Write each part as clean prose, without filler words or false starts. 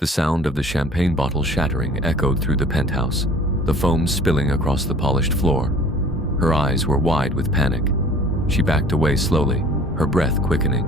The sound of the champagne bottle shattering echoed through the penthouse, the foam spilling across the polished floor. Her eyes were wide with panic. She backed away slowly, her breath quickening.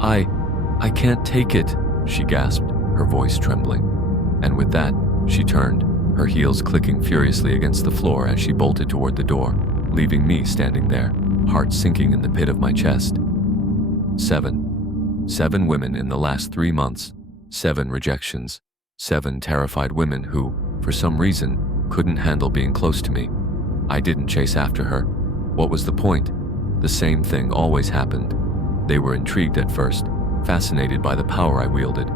I can't take it," she gasped, her voice trembling. And with that, she turned, her heels clicking furiously against the floor as she bolted toward the door, leaving me standing there, heart sinking in the pit of my chest. 7 women in the last 3 months, 7 rejections, 7 terrified women who, for some reason, couldn't handle being close to me. I didn't chase after her. What was the point? The same thing always happened. They were intrigued at first, fascinated by the power I wielded.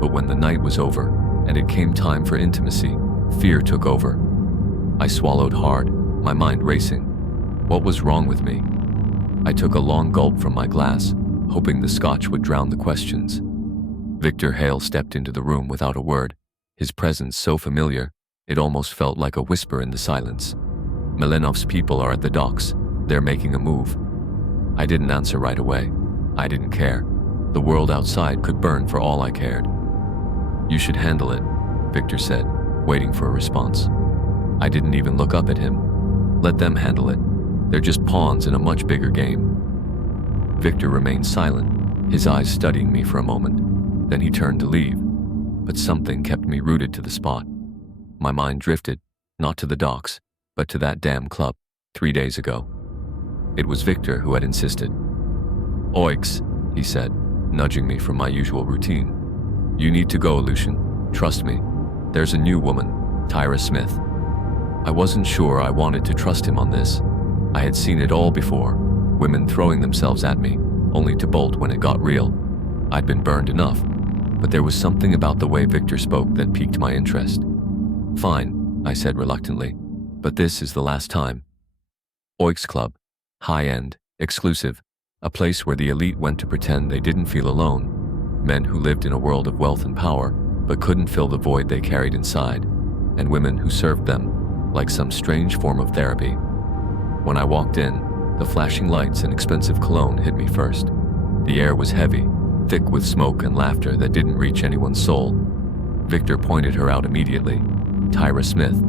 But when the night was over, and it came time for intimacy, fear took over. I swallowed hard, my mind racing. What was wrong with me? I took a long gulp from my glass, hoping the scotch would drown the questions. Victor Hale stepped into the room without a word, his presence so familiar, it almost felt like a whisper in the silence. Milenov's people are at the docks. They're making a move. I didn't answer right away. I didn't care. The world outside could burn for all I cared. "You should handle it," Victor said, waiting for a response. I didn't even look up at him. Let them handle it. They're just pawns in a much bigger game. Victor remained silent, his eyes studying me for a moment. Then he turned to leave, but something kept me rooted to the spot. My mind drifted, not to the docks, but to that damn club, 3 days ago. It was Victor who had insisted. "Oix," he said, nudging me from my usual routine. "You need to go, Lucien. Trust me. There's a new woman, Tyra Smith." I wasn't sure I wanted to trust him on this. I had seen it all before, women throwing themselves at me, only to bolt when it got real. I'd been burned enough, but there was something about the way Victor spoke that piqued my interest. "Fine," I said reluctantly, "but this is the last time." Oix Club, high-end, exclusive, a place where the elite went to pretend they didn't feel alone, men who lived in a world of wealth and power but couldn't fill the void they carried inside, and women who served them, like some strange form of therapy. When I walked in, the flashing lights and expensive cologne hit me first. The air was heavy, thick with smoke and laughter that didn't reach anyone's soul. Victor pointed her out immediately. Tyra Smith.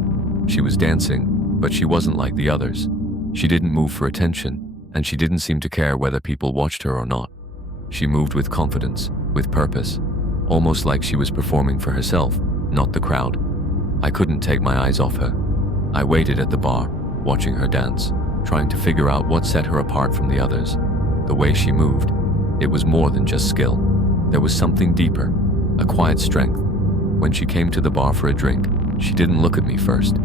She was dancing, but she wasn't like the others. She didn't move for attention, and she didn't seem to care whether people watched her or not. She moved with confidence, with purpose, almost like she was performing for herself, not the crowd. I couldn't take my eyes off her. I waited at the bar, watching her dance, trying to figure out what set her apart from the others. The way she moved, it was more than just skill. There was something deeper, a quiet strength. When she came to the bar for a drink, she didn't look at me first.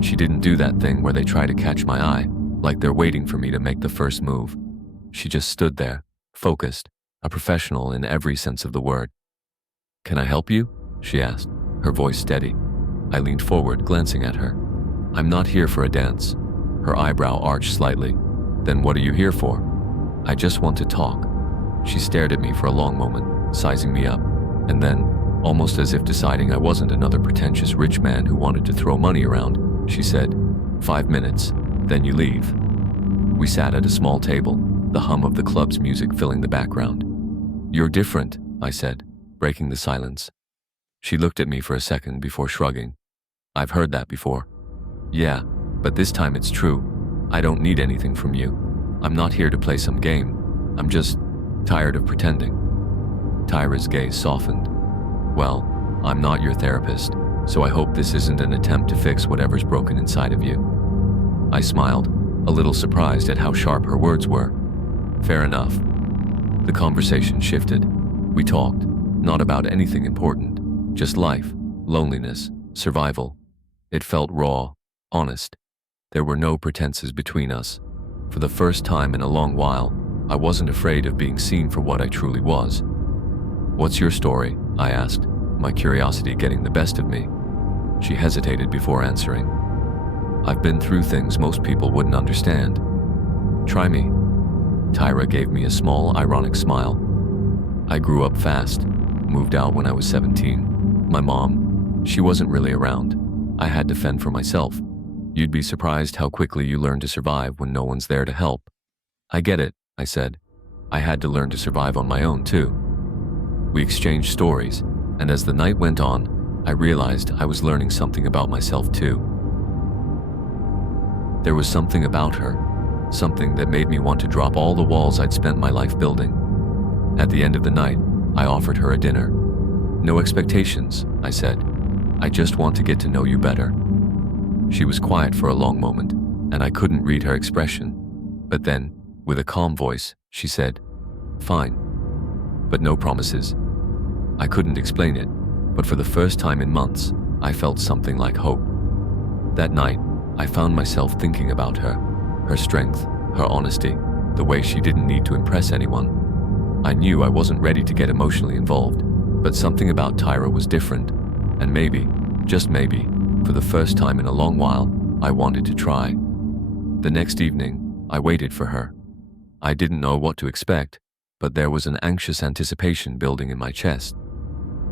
She didn't do that thing where they try to catch my eye, like they're waiting for me to make the first move. She just stood there, focused, a professional in every sense of the word. "Can I help you?" she asked, her voice steady. I leaned forward, glancing at her. "I'm not here for a dance." Her eyebrow arched slightly. "Then what are you here for?" "I just want to talk." She stared at me for a long moment, sizing me up, and then, almost as if deciding I wasn't another pretentious rich man who wanted to throw money around, she said, "5 minutes, then you leave." We sat at a small table, the hum of the club's music filling the background. "You're different," I said, breaking the silence. She looked at me for a second before shrugging. "I've heard that before." "Yeah, but this time it's true. I don't need anything from you. I'm not here to play some game. I'm just tired of pretending." Tyra's gaze softened. "Well, I'm not your therapist, so I hope this isn't an attempt to fix whatever's broken inside of you." I smiled, a little surprised at how sharp her words were. "Fair enough." The conversation shifted. We talked, not about anything important, just life, loneliness, survival. It felt raw, honest. There were no pretenses between us. For the first time in a long while, I wasn't afraid of being seen for what I truly was. "What's your story?" I asked, my curiosity getting the best of me. She hesitated before answering. "I've been through things most people wouldn't understand." "Try me." Tyra gave me a small, ironic smile. "I grew up fast, moved out when I was 17. My mom, she wasn't really around. I had to fend for myself. You'd be surprised how quickly you learn to survive when no one's there to help." "I get it," I said. "I had to learn to survive on my own, too." We exchanged stories, And as the night went on, I realized I was learning something about myself too. There was something about her, something that made me want to drop all the walls I'd spent my life building. At the end of the night, I offered her a dinner. "No expectations," I said. "I just want to get to know you better." She was quiet for a long moment, and I couldn't read her expression. But then, with a calm voice, she said, "Fine." But no promises. I couldn't explain it, but for the first time in months, I felt something like hope. That night, I found myself thinking about her strength, her honesty, the way she didn't need to impress anyone. I knew I wasn't ready to get emotionally involved, but something about Tyra was different, and maybe, just maybe, for the first time in a long while, I wanted to try. The next evening, I waited for her. I didn't know what to expect, but there was an anxious anticipation building in my chest.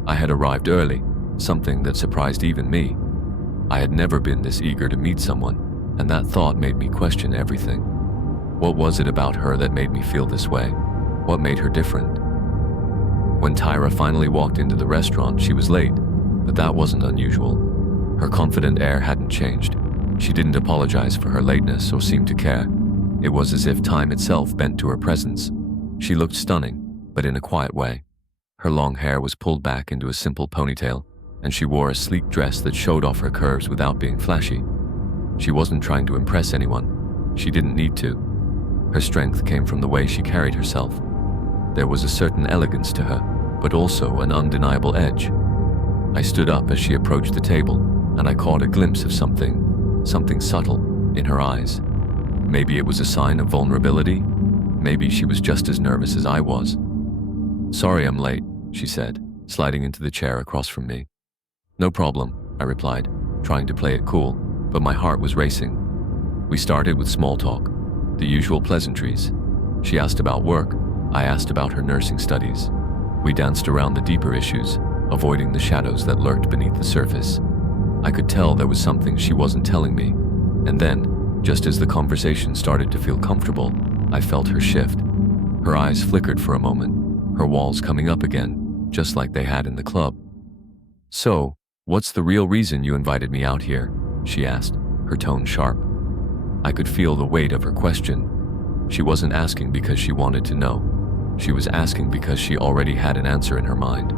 I had arrived early, something that surprised even me. I had never been this eager to meet someone, and that thought made me question everything. What was it about her that made me feel this way? What made her different? When Tyra finally walked into the restaurant, she was late, but that wasn't unusual. Her confident air hadn't changed. She didn't apologize for her lateness or seem to care. It was as if time itself bent to her presence. She looked stunning, but in a quiet way. Her long hair was pulled back into a simple ponytail, and she wore a sleek dress that showed off her curves without being flashy. She wasn't trying to impress anyone. She didn't need to. Her strength came from the way she carried herself. There was a certain elegance to her, but also an undeniable edge. I stood up as she approached the table, and I caught a glimpse of something subtle in her eyes. Maybe it was a sign of vulnerability. Maybe she was just as nervous as I was. "Sorry I'm late," she said, sliding into the chair across from me. "No problem," I replied, trying to play it cool, but my heart was racing. We started with small talk, the usual pleasantries. She asked about work, I asked about her nursing studies. We danced around the deeper issues, avoiding the shadows that lurked beneath the surface. I could tell there was something she wasn't telling me, and then, just as the conversation started to feel comfortable, I felt her shift. Her eyes flickered for a moment, her walls coming up again, just like they had in the club. "So, what's the real reason you invited me out here?" she asked, her tone sharp. I could feel the weight of her question. She wasn't asking because she wanted to know. She was asking because she already had an answer in her mind.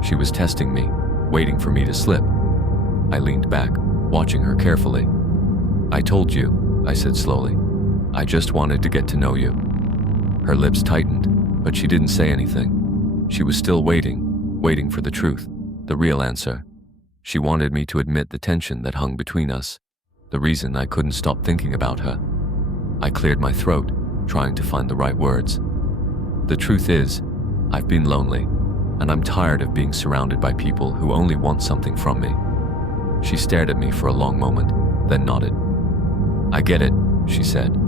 She was testing me, waiting for me to slip. I leaned back, watching her carefully. "I told you," I said slowly. "I just wanted to get to know you." Her lips tightened, but she didn't say anything. She was still waiting for the truth, the real answer. She wanted me to admit the tension that hung between us, the reason I couldn't stop thinking about her. I cleared my throat, trying to find the right words. "The truth is, I've been lonely, and I'm tired of being surrounded by people who only want something from me." She stared at me for a long moment, then nodded. "I get it," she said,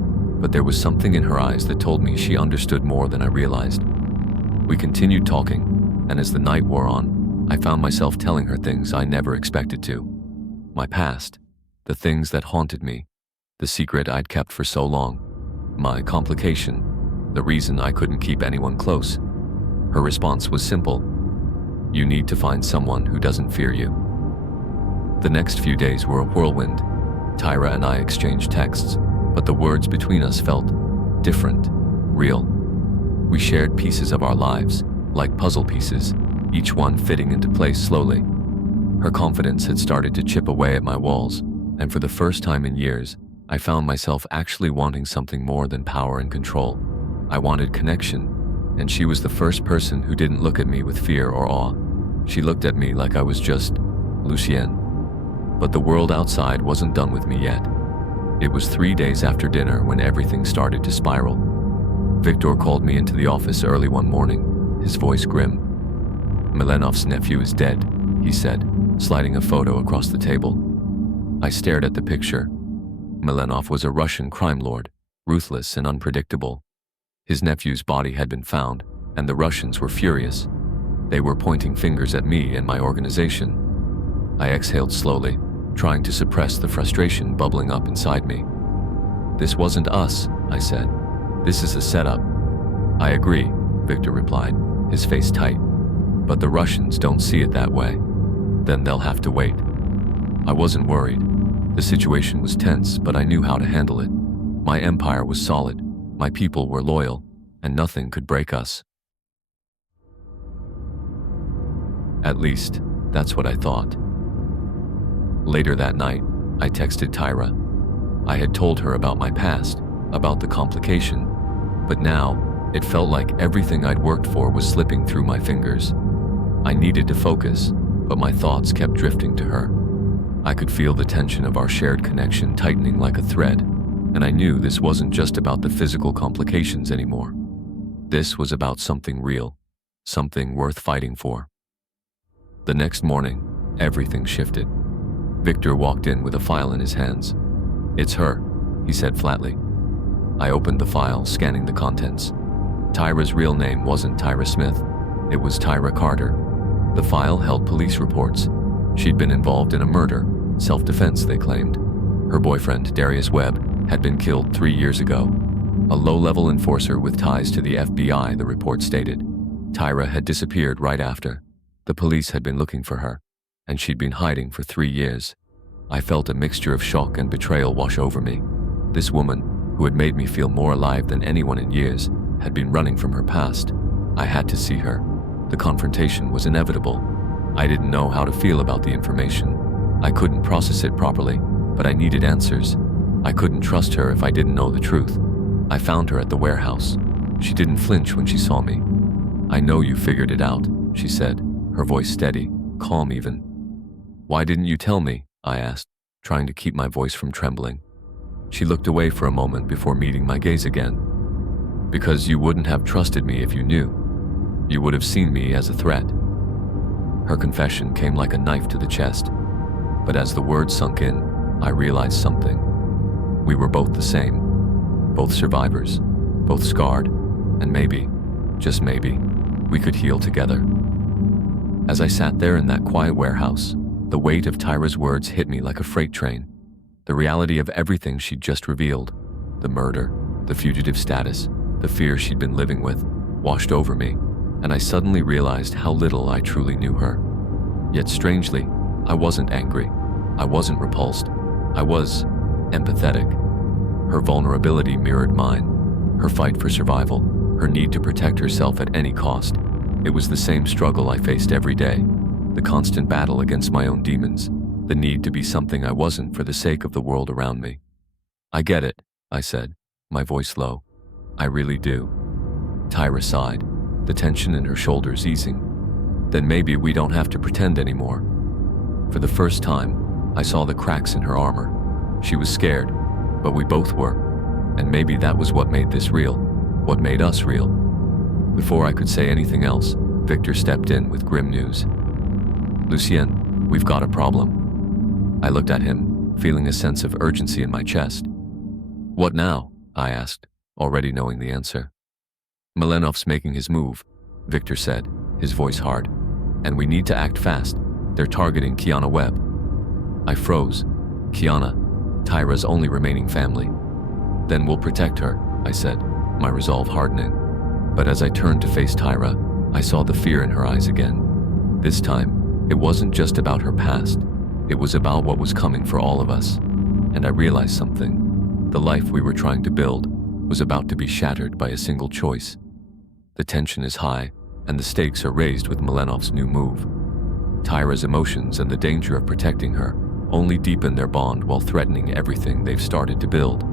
but there was something in her eyes that told me she understood more than I realized. We continued talking, and as the night wore on, I found myself telling her things I never expected to. My past, the things that haunted me, the secret I'd kept for so long, my complication, the reason I couldn't keep anyone close. Her response was simple: "You need to find someone who doesn't fear you." The next few days were a whirlwind. Tyra and I exchanged texts, but the words between us felt different, real. We shared pieces of our lives, like puzzle pieces, each one fitting into place slowly. Her confidence had started to chip away at my walls, and for the first time in years, I found myself actually wanting something more than power and control. I wanted connection, and she was the first person who didn't look at me with fear or awe. She looked at me like I was just Lucien. But the world outside wasn't done with me yet. It was 3 days after dinner when everything started to spiral. Victor called me into the office early one morning, his voice grim. "Milenov's nephew is dead," he said, sliding a photo across the table. I stared at the picture. Milenov was a Russian crime lord, ruthless and unpredictable. His nephew's body had been found, and the Russians were furious. They were pointing fingers at me and my organization. I exhaled slowly, trying to suppress the frustration bubbling up inside me. "This wasn't us," I said. "This is a setup." "I agree," Victor replied, his face tight. But the Russians don't see it that way. Then they'll have to wait. I wasn't worried. The situation was tense, but I knew how to handle it. My empire was solid, my people were loyal, and nothing could break us. At least, that's what I thought. Later that night, I texted Tyra. I had told her about my past, about the complication, but now it felt like everything I'd worked for was slipping through my fingers. I needed to focus, but my thoughts kept drifting to her. I could feel the tension of our shared connection tightening like a thread, and I knew this wasn't just about the physical complications anymore. This was about something real, something worth fighting for. The next morning, everything shifted. Victor walked in with a file in his hands. "It's her," he said flatly. I opened the file, scanning the contents. Tyra's real name wasn't Tyra Smith. It was Tyra Carter. The file held police reports. She'd been involved in a murder, self-defense, they claimed. Her boyfriend, Darius Webb, had been killed 3 years ago. A low-level enforcer with ties to the FBI, the report stated. Tyra had disappeared right after. The police had been looking for her, and she'd been hiding for 3 years. I felt a mixture of shock and betrayal wash over me. This woman, who had made me feel more alive than anyone in years, had been running from her past. I had to see her. The confrontation was inevitable. I didn't know how to feel about the information. I couldn't process it properly, but I needed answers. I couldn't trust her if I didn't know the truth. I found her at the warehouse. She didn't flinch when she saw me. "I know you figured it out," she said, her voice steady, calm even. "Why didn't you tell me?" I asked, trying to keep my voice from trembling. She looked away for a moment before meeting my gaze again. "Because you wouldn't have trusted me if you knew. You would have seen me as a threat." Her confession came like a knife to the chest, but as the words sunk in, I realized something. We were both the same, both survivors, both scarred, and maybe, just maybe, we could heal together. As I sat there in that quiet warehouse, the weight of Tyra's words hit me like a freight train. The reality of everything she'd just revealed, the murder, the fugitive status, the fear she'd been living with, washed over me, and I suddenly realized how little I truly knew her. Yet strangely, I wasn't angry. I wasn't repulsed. I was empathetic. Her vulnerability mirrored mine. Her fight for survival, her need to protect herself at any cost. It was the same struggle I faced every day. The constant battle against my own demons. The need to be something I wasn't for the sake of the world around me. "I get it," I said, my voice low. "I really do." Tyra sighed, the tension in her shoulders easing. "Then maybe we don't have to pretend anymore." For the first time, I saw the cracks in her armor. She was scared, but we both were. And maybe that was what made this real, what made us real. Before I could say anything else, Victor stepped in with grim news. "Lucien, we've got a problem." I looked at him, feeling a sense of urgency in my chest. "What now?" I asked, already knowing the answer. "Milenov's making his move," Victor said, his voice hard. "And we need to act fast. They're targeting Kiana Webb." I froze. Kiana, Tyra's only remaining family. "Then we'll protect her," I said, my resolve hardening. But as I turned to face Tyra, I saw the fear in her eyes again. This time, it wasn't just about her past. It was about what was coming for all of us. And I realized something. The life we were trying to build was about to be shattered by a single choice. The tension is high, and the stakes are raised with Milenov's new move. Tyra's emotions and the danger of protecting her only deepen their bond while threatening everything they've started to build.